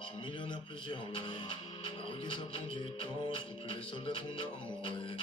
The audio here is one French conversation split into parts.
Je suis millionnaire plusieurs loyers. La reggae ça prend du temps, je compte plus les soldats qu'on a envoyés.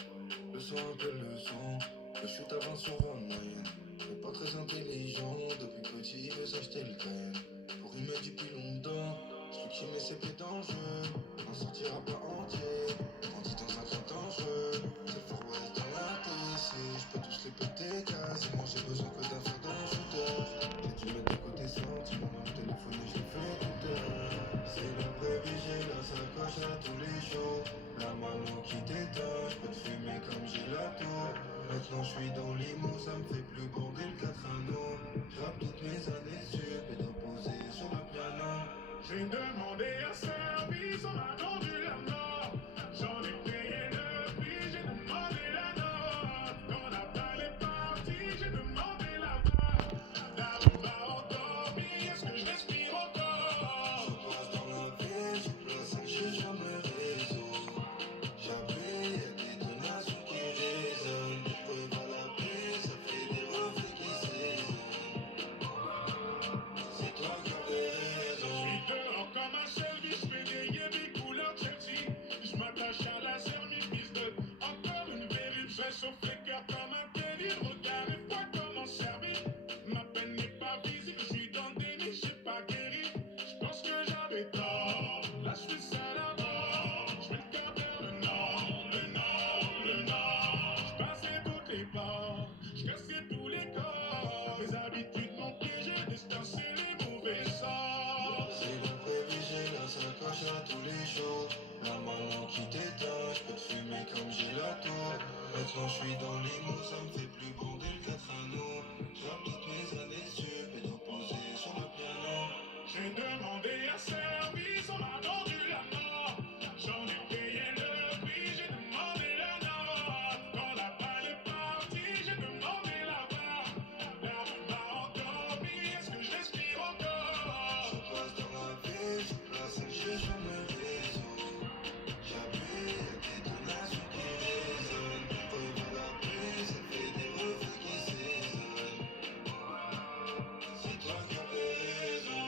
Le son appelle le son, le shoot à 20 sur 20 moyenne. Mais pas très intelligent, depuis petit il veut s'acheter le Cayenne. Pour y mettre du pilon dedans, celui qui met ses pieds dans le jeu, n'en sortira pas entier. Grandis dans un train dangereux, c'est le Far West dans la TC. Je peux tous les péter quasiment, j'ai besoin que d'un fer d'un shooter. J'ai dû mettre de côté sentiments, mon téléphone et je l'ai fait tout à l'heure. C'est la vraie vie, j'ai la sacoche à tous les jours. La mano qui t'éteint, je peux te fumer comme j'ai la tour. Maintenant je suis dans l'IMO, ça me fait plus bander le 4 anneaux. J'rappe toutes mes années sup et posé sur le piano. J'ai demandé un service, on m'a vendu la mort. J'en ai payé le prix, j'ai demandé la note. Quand la balle est partie, j'ai demandé la vague. La rumba endormie, est-ce que je respire encore? Je passe dans la ville, je place un juge sur mes réseaux. J'appuie, y'a des donations qui résonnent. Des preuves à la paix, ça fait des reflets qui saisonnent. C'est toi qui avais raison. Je suis dehors comme un service, je fais des yébis couleur Chelsea. Je m'attache à la sœur, mes fils de encore une vérif. Je chauffe les cœurs comme un Kelly. Regarde et vois comment servir. Ma peine n'est pas visible, je suis dans le déni, j'ai pas guéri. Je pense que j'avais tort, là je fais ça d'abord. Je mets le cœur vers le nord, le nord, le nord. Je passais toutes les portes, je cassais tous les corps. Mes habitudes m'ont piégé, destin c'est les mauvais sorts. C'est la vraie vie, j'ai la sacoche à tous les jours. La mano qui t'éteint, je peux te fumer comme j'ai la tour. Maintenant je suis dans l'IMO, ça me fait plus bander le 4 anneaux. J'rappe toutes mes années sup et posé sur le piano. J'ai demandé un service, on m'a vendu la mort. J'en ai payé le prix, j'ai demandé la note. Quand la balle est partie, j'ai demandé la barre. La rumba endormie, est-ce que je respire encore? Je passe dans la ville, je place un juge sur mes réseaux. J'appuie, y'a des donations qui résonnent. Des preuves à la paix, ça fait des reflets qui saisonnent. C'est toi qui avais raison.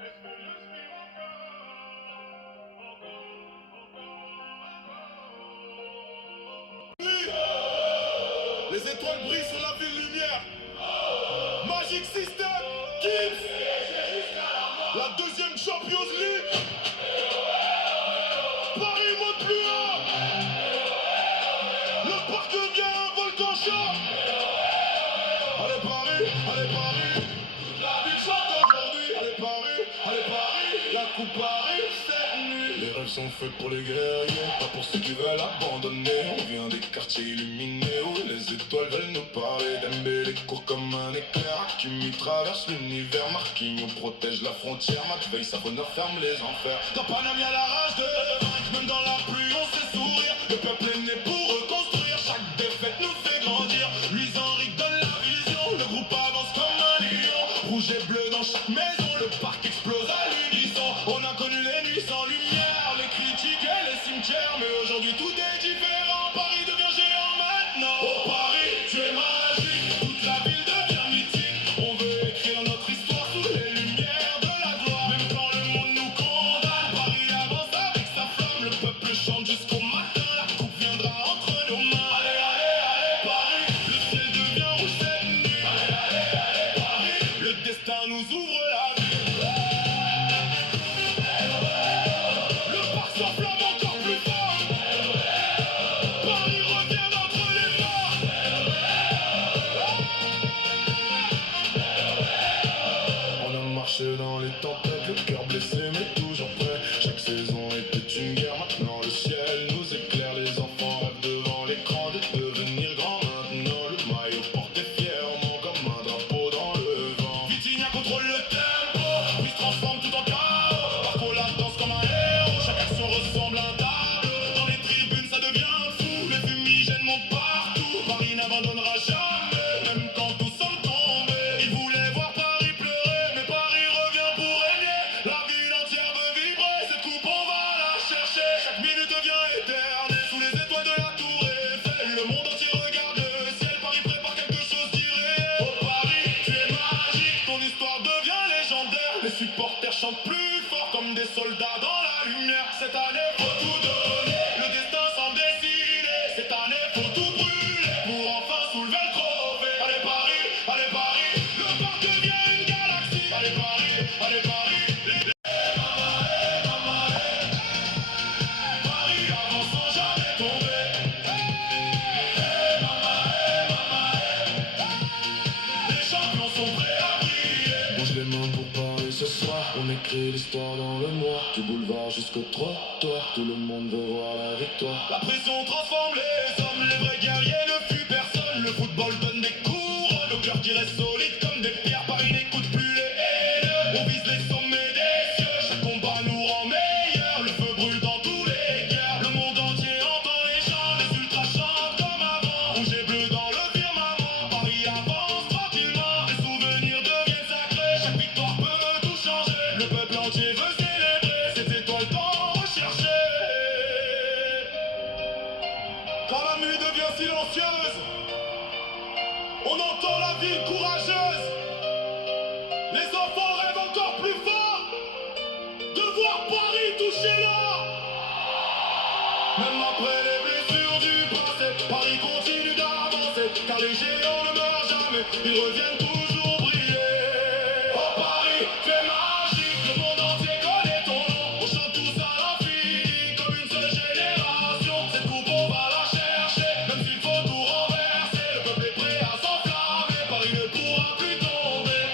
Est-ce que je respire encore? Les étoiles brillent sur la ville lumière. Magic System, Gibbs, la deuxième Champions League. Paris monte plus haut. Le parc devient un volcan chaud. Allez Paris, allez Paris. Toute la ville chante aujourd'hui. Allez Paris, la coupe arrive cette nuit. Les rêves sont faits pour les guerriers, pas pour ceux qui veulent abandonner. On vient des quartiers illuminés où les étoiles veulent nous parler. Dembélé court comme un éclair, Hakimi traverse l'univers. Marquinhos protège la frontière, McVeigh Savonneur ferme les enfers. Dans Paname y'a la rage de vaincre, même dans la pluie on sait sourire. Le peuple est né pour reconstruire, chaque défaite nous fait grandir. Luis Henrique donne la vision, le groupe avance comme un lion. Rouge et bleu dans chaque maison, le parc explose à l'unisson. On a connu les nuits sans lumière, les critiques et les cimetières. Mais aujourd'hui tout est différent, Paris devient géant maintenant. Oh Paris, tu es magique, toute la ville devient mythique. On veut écrire notre histoire sous les lumières de la gloire. Même quand le monde nous condamne, Paris avance avec sa flamme. Le peuple chante jusqu'au matin, la coupe viendra entre nos mains. Allez, allez, allez Paris, le ciel devient rouge cette nuit. Allez, allez, allez Paris, le destin nous ouvre la vue. Le parc s'enflamme encore plus fort. Paris revient d'entre les morts. On a marché dans les tempêtes, le cœur blessé mais toujours prêt. Chaque saison était une guerre, maintenant le ciel nous éclaire. Les enfants rêvent devant l'écran de devenir grands. Maintenant le maillot porté fièrement comme un drapeau dans le vent. Vitinha contrôle le tempo, puis se transforme tout en chaos. Parfois la danse comme un héros, chaque action ressemble à un tableau. Dans les tribunes ça devient fou, les fumigènes montent partout. Paris n'abandonnera jamais, même quand tout semble tomber. Ils voulaient voir Paris pleurer, mais Paris revient pour régner. La ville soldats dans la lumière. Cette année, faut tout donner. Le destin semble dessiné. Cette année, faut tout brûler pour enfin soulever le trophée. Allez Paris, allez Paris. Le parc devient une galaxie. Allez Paris, allez Paris. Paris avance sans jamais tomber. Les champions sont prêts à briller. Bouge les mains pour Paris ce soir. On écrit l'histoire dans le noir. Du boulevard jusqu'au trottoir. Tout le monde veut voir la victoire. La pression transforme les hommes. Les vrais guerriers ne fuient personne. Le football donne des couronnes. Nos cœurs qui restent solides comme des pierres. Paris n'écoute plus les haineux. On vise les sommets des cieux. Chaque combat nous rend meilleurs. Le feu brûle dans tous les cœurs. Le monde entier entend les chants. Les ultras chantent comme avant. Rouge et bleu dans le firmament. Paris avance tranquillement. Les souvenirs deviennent sacrés. Chaque victoire peut tout changer. Le peuple entier veut célébrer ces étoiles tant recherchées. Quand la nuit devient silencieuse, on entend la ville courageuse. Les enfants rêvent encore plus fort de voir Paris toucher l'or. Même après les blessures du passé, Paris continue d'avancer. Car les géants ne meurent jamais, ils reviennent toujours briller. Oh Paris, tu es magique, le monde entier connaît ton nom. On chante tous à l'infini, comme une seule génération. Cette coupe on va la chercher, même s'il faut tout renverser. Le peuple est prêt à s'enflammer, Paris ne pourra plus tomber.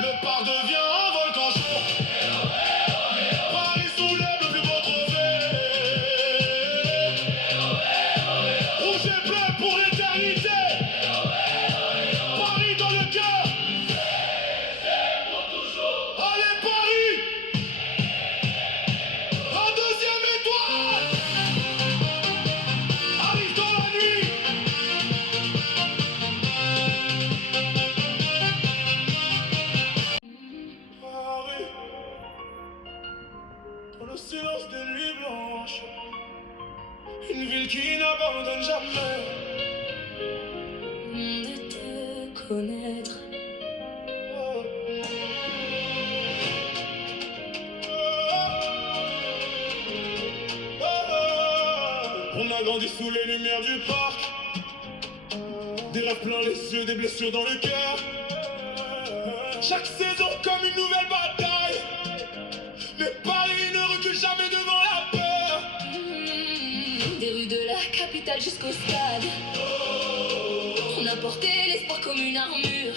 Le parc devient un volcan chaud. Paris soulève le plus beau trophée. Rouge et bleu pour l'éternité. Paris dans le cœur. Allez Paris. La deuxième étoile arrive dans la nuit. Paris, dans le silence des nuits blanches, une ville qui n'abandonne jamais. De te connaître, On a grandi sous les lumières du parc. Des rêves plein les yeux, des blessures dans le cœur. Chaque saison comme une nouvelle bataille. Mais Paris ne recule jamais devant la peur. des rues de la capitale jusqu'au stade. On a porté l'espoir comme une armure.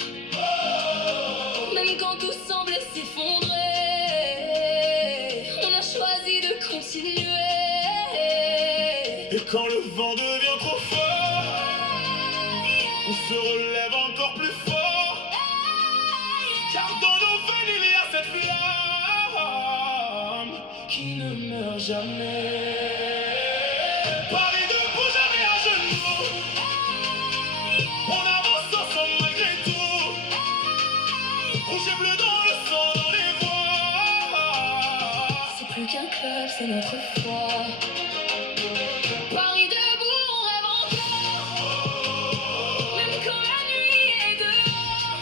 Même quand tout semblait s'effondrer, on a choisi de continuer. Et quand le vent devient trop fort, on se relève encore plus fort. Car dans nos veines il y a cette flamme qui ne meurt jamais. Paris debout, jamais à genoux. On avance ensemble malgré tout. Rouge et bleu dans le sang, dans les voies. C'est plus qu'un club, c'est notre foi. Paris debout, on rêve encore. Même quand la nuit est dehors,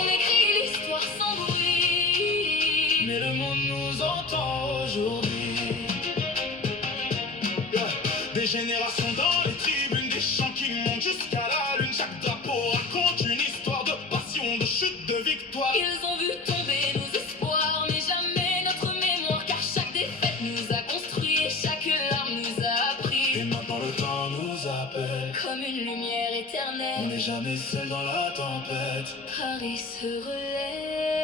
on écrit l'histoire sans bruit. Mais le monde nous entend aujourd'hui. Des générations dans les tribunes, des chants qui montent jusqu'à la lune. Chaque drapeau raconte une histoire de passion, de chute, de victoire. Ils ont vu tomber nos espoirs, mais jamais notre mémoire. Car chaque défaite nous a construit et chaque larme nous a Et appris. maintenant le temps nous appelle. Comme une lumière On éternelle, n'est jamais seul dans la tempête. Paris se relève.